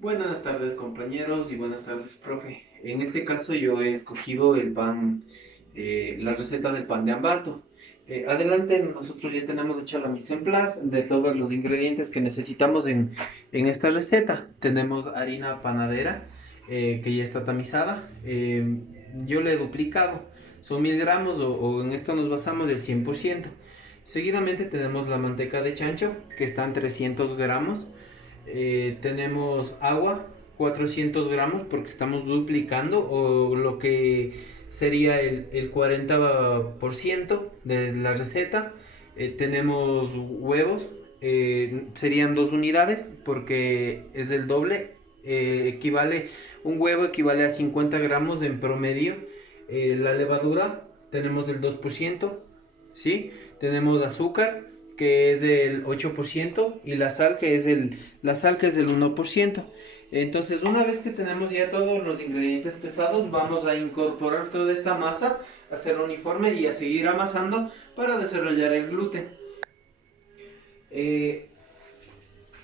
Buenas tardes compañeros y buenas tardes profe. En este caso yo he escogido el pan, la receta del pan de ambato. Adelante, nosotros ya tenemos hecha la mise en place de todos los ingredientes que necesitamos en esta receta. Tenemos harina panadera que ya está tamizada. Yo le he duplicado, son 1000 gramos o en esto nos basamos del 100%. Seguidamente tenemos la manteca de chancho que está en 300 gramos. Tenemos agua, 400 gramos, porque estamos duplicando, o lo que sería el 40% de la receta. Tenemos huevos, serían 2 unidades, porque es el doble. Un huevo equivale a 50 gramos en promedio. La levadura, tenemos el 2%, ¿sí? Tenemos azúcar, que es del 8%, y la sal que es del 1%. Entonces, una vez que tenemos ya todos los ingredientes pesados, vamos a incorporar toda esta masa, hacerla uniforme y a seguir amasando para desarrollar el gluten. Eh,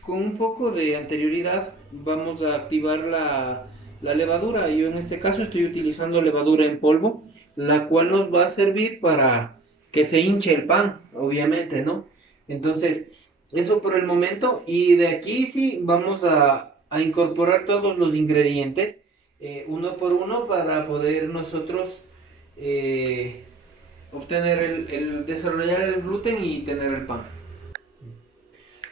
con un poco de anterioridad vamos a activar la levadura. Yo en este caso estoy utilizando levadura en polvo, la cual nos va a servir para que se hinche el pan, obviamente, ¿no? Entonces, eso por el momento. Y de aquí sí vamos a incorporar todos los ingredientes, uno por uno, para poder nosotros eh, obtener desarrollar el gluten y tener el pan.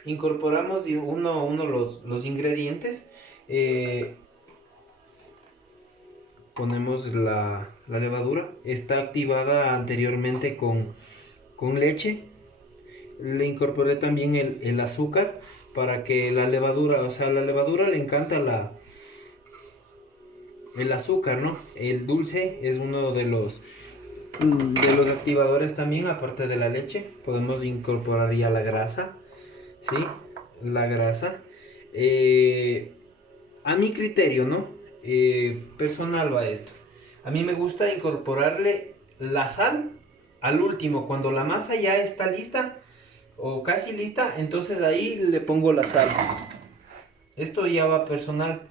Incorporamos uno a uno los ingredientes. eh, Ponemos la levadura. Está activada anteriormente con leche. Le incorporé también el azúcar para que la levadura, o sea, la levadura le encanta el azúcar, ¿no? El dulce es uno de los activadores también, aparte de la leche. Podemos incorporar ya la grasa, ¿sí? La grasa. Eh, a mi criterio, ¿no? Personal va esto. A mí me gusta incorporarle la sal al último, cuando la masa ya está lista o casi lista, entonces ahí le pongo la sal. Esto ya va personal.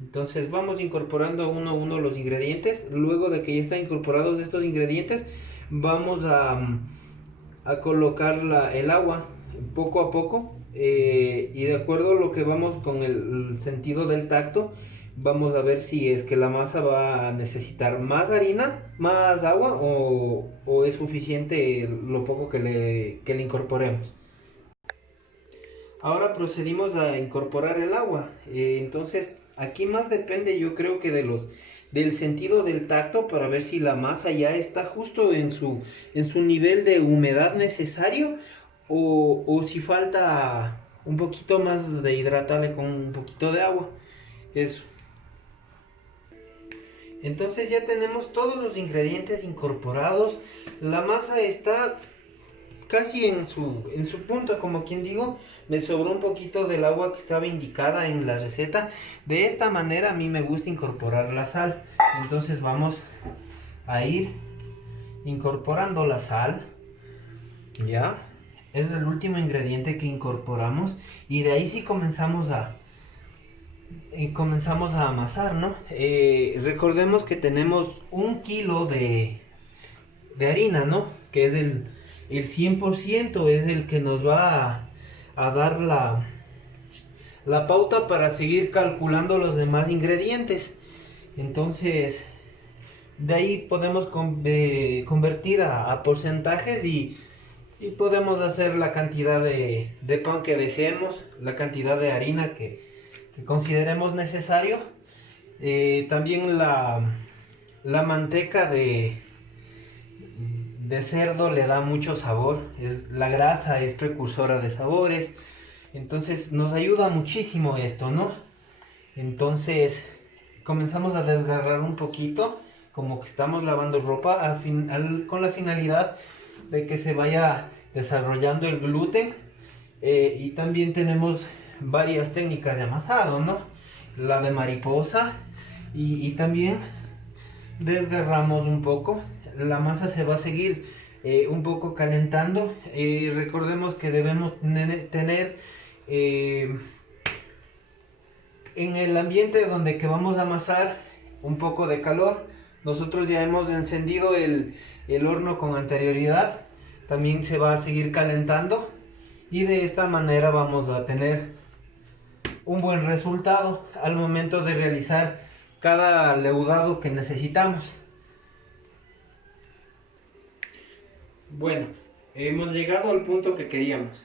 Entonces vamos incorporando uno a uno los ingredientes. Luego de que ya están incorporados estos ingredientes, vamos a colocar el agua poco a poco. Y de acuerdo a lo que vamos con el sentido del tacto, vamos a ver si es que la masa va a necesitar más harina, más agua, o es suficiente lo poco que le incorporemos. Ahora procedimos a incorporar el agua. Entonces, aquí más depende, yo creo, que del sentido del tacto, para ver si la masa ya está justo en su nivel de humedad necesario, o si falta un poquito más de hidratarle con un poquito de agua. Eso. Entonces ya tenemos todos los ingredientes incorporados. La masa está casi en su punto, como quien digo. Me sobró un poquito del agua que estaba indicada en la receta. De esta manera a mí me gusta incorporar la sal. Entonces vamos a ir incorporando la sal. Ya. Es el último ingrediente que incorporamos. Y de ahí sí comenzamos a amasar, ¿no? Recordemos que tenemos 1 kilo de harina, ¿no? Que es el 100%, es el que nos va a dar la pauta para seguir calculando los demás ingredientes. Entonces, de ahí podemos convertir a porcentajes, y podemos hacer la cantidad de pan que deseemos, la cantidad de harina que consideremos necesario. También la manteca de cerdo le da mucho sabor. La grasa es precursora de sabores. Entonces nos ayuda muchísimo esto, ¿no? Entonces comenzamos a desgarrar un poquito, como que estamos lavando ropa, con la finalidad de que se vaya desarrollando el gluten. Y también tenemos varias técnicas de amasado, ¿no? La de mariposa, y también desgarramos un poco. La masa se va a seguir un poco calentando. Recordemos que debemos tener En el ambiente donde que vamos a amasar un poco de calor, nosotros ya hemos encendido el horno con anterioridad. También se va a seguir calentando y de esta manera vamos a tener un buen resultado al momento de realizar cada leudado que necesitamos. Bueno, hemos llegado al punto que queríamos.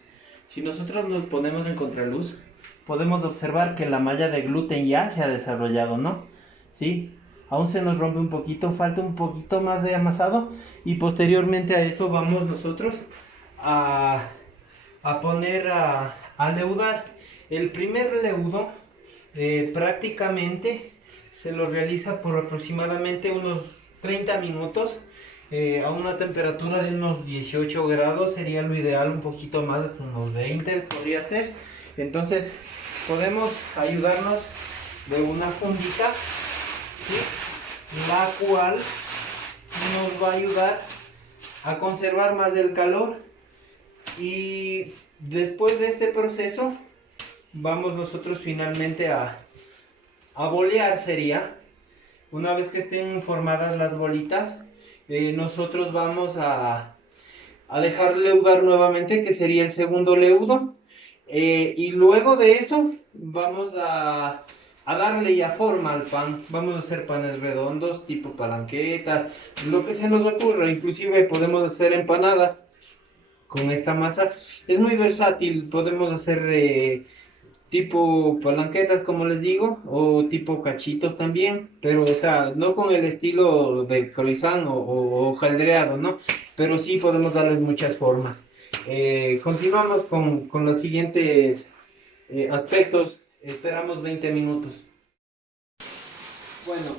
Si nosotros nos ponemos en contraluz, podemos observar que la malla de gluten ya se ha desarrollado, ¿no? ¿Sí? Aún se nos rompe un poquito, falta un poquito más de amasado y posteriormente a eso vamos nosotros a, poner a leudar. El primer leudo prácticamente se lo realiza por aproximadamente unos 30 minutos a una temperatura de unos 18 grados sería lo ideal, un poquito más, unos 20 podría ser. Entonces podemos ayudarnos de una fundita, ¿sí? La cual nos va a ayudar a conservar más el calor, y después de este proceso vamos nosotros finalmente a bolear. Sería una vez que estén formadas las bolitas, nosotros vamos a dejar leudar nuevamente, que sería el segundo leudo, y luego de eso vamos a darle ya forma al pan. Vamos a hacer panes redondos tipo palanquetas, lo que se nos ocurra. Inclusive podemos hacer empanadas con esta masa. Es muy versátil, podemos hacer tipo palanquetas, como les digo, o tipo cachitos también, pero o sea, no con el estilo de croissant o hojaldreado, ¿no? Pero sí podemos darles muchas formas. Continuamos con los siguientes aspectos. Esperamos 20 minutos. Bueno,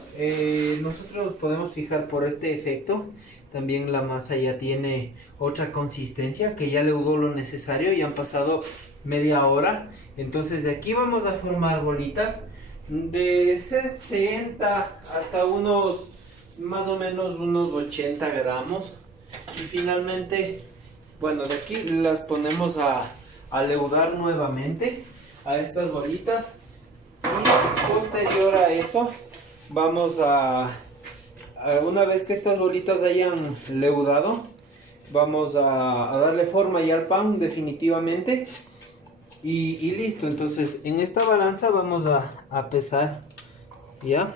nosotros podemos fijar por este efecto. También la masa ya tiene otra consistencia, que ya leudó lo necesario y han pasado media hora. Entonces de aquí vamos a formar bolitas de 60 hasta unos más o menos unos 80 gramos. Y finalmente, bueno, de aquí las ponemos a leudar nuevamente a estas bolitas. Y posterior a eso vamos una vez que estas bolitas hayan leudado, vamos a darle forma ya al pan definitivamente y listo. Entonces en esta balanza vamos a pesar, ¿ya?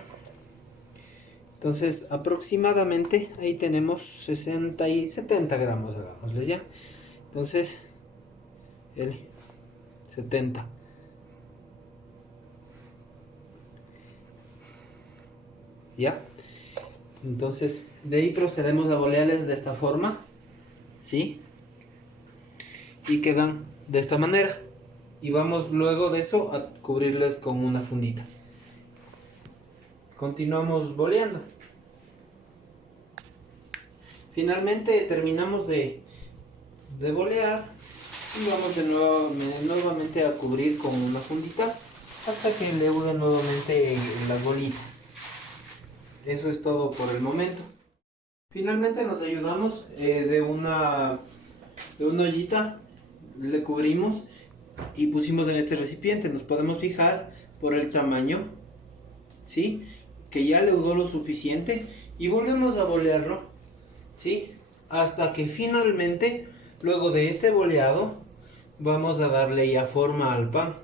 Entonces aproximadamente ahí tenemos 60 y 70 gramos, hagámosles ya. Entonces el 70. ¿Ya? Entonces de ahí procedemos a bolearles de esta forma, ¿sí? Y quedan de esta manera. Y vamos luego de eso a cubrirles con una fundita. Continuamos boleando. Finalmente terminamos de bolear y vamos de nuevo, nuevamente a cubrir con una fundita hasta que leude nuevamente las bolitas. Eso es todo por el momento. Finalmente nos ayudamos de una ollita, le cubrimos y pusimos en este recipiente. Nos podemos fijar por el tamaño, ¿sí? Que ya leudó lo suficiente y volvemos a bolearlo, ¿sí? Hasta que finalmente, luego de este boleado, vamos a darle ya forma al pan.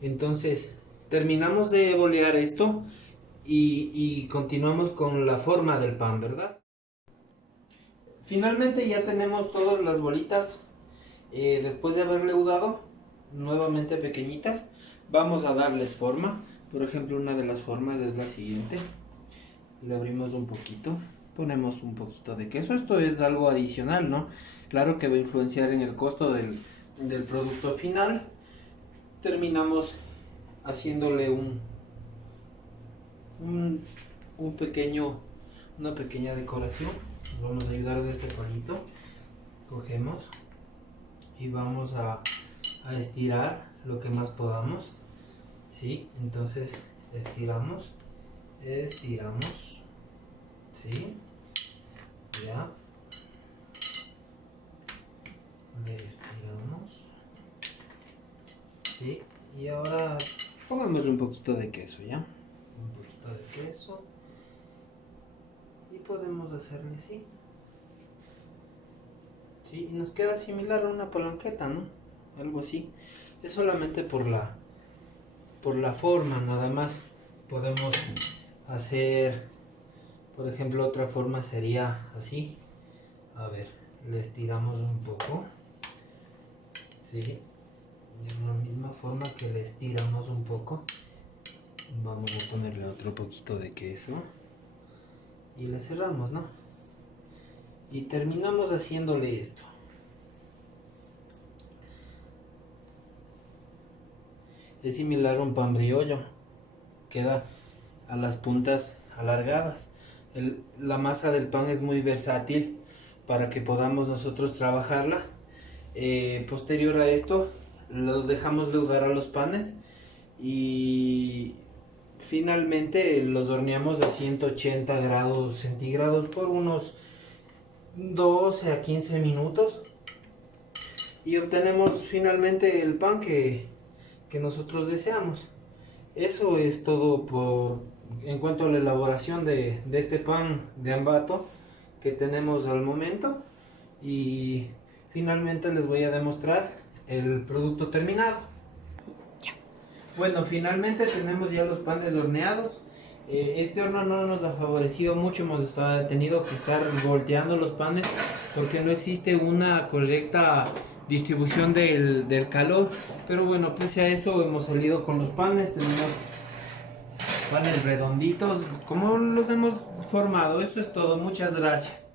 Entonces terminamos de bolear esto y continuamos con la forma del pan, ¿verdad? Finalmente ya tenemos todas las bolitas después de haber leudado, nuevamente pequeñitas. Vamos a darles forma. Por ejemplo, una de las formas es la siguiente. Le abrimos un poquito, ponemos un poquito de queso. Esto es algo adicional, ¿no? Claro que va a influenciar en el costo del producto final. Terminamos haciéndole una pequeña decoración. Nos vamos a ayudar de este palito. Cogemos y vamos a estirar lo que más podamos, ¿sí? Entonces estiramos, ¿sí? Ya. Le estiramos, ¿sí? Y ahora Pongámosle un poquito de queso, ¿ya? Un poquito de queso. Y podemos hacerle así. Sí, y nos queda similar a una palanqueta, ¿no? Algo así. Es solamente por la forma, nada más. Podemos hacer, por ejemplo, otra forma sería así. A ver, le estiramos un poco. Sí. De la misma forma que le estiramos un poco. Vamos a ponerle otro poquito de queso. Y le cerramos, ¿no? Y terminamos haciéndole esto. Es similar a un pan briollo. Queda a las puntas alargadas. La masa del pan es muy versátil para que podamos nosotros trabajarla. Posterior a esto, los dejamos leudar a los panes y finalmente los horneamos a 180 grados centígrados por unos 12 a 15 minutos y obtenemos finalmente el pan que nosotros deseamos. Eso es todo en cuanto a la elaboración de este pan de Ambato que tenemos al momento, y finalmente les voy a demostrar el producto terminado. Bueno, finalmente tenemos ya los panes horneados. Este horno no nos ha favorecido mucho, hemos tenido que estar volteando los panes porque no existe una correcta distribución del calor, pero bueno, pese a eso hemos salido con los panes. Tenemos panes redonditos como los hemos formado. Eso es todo, muchas gracias.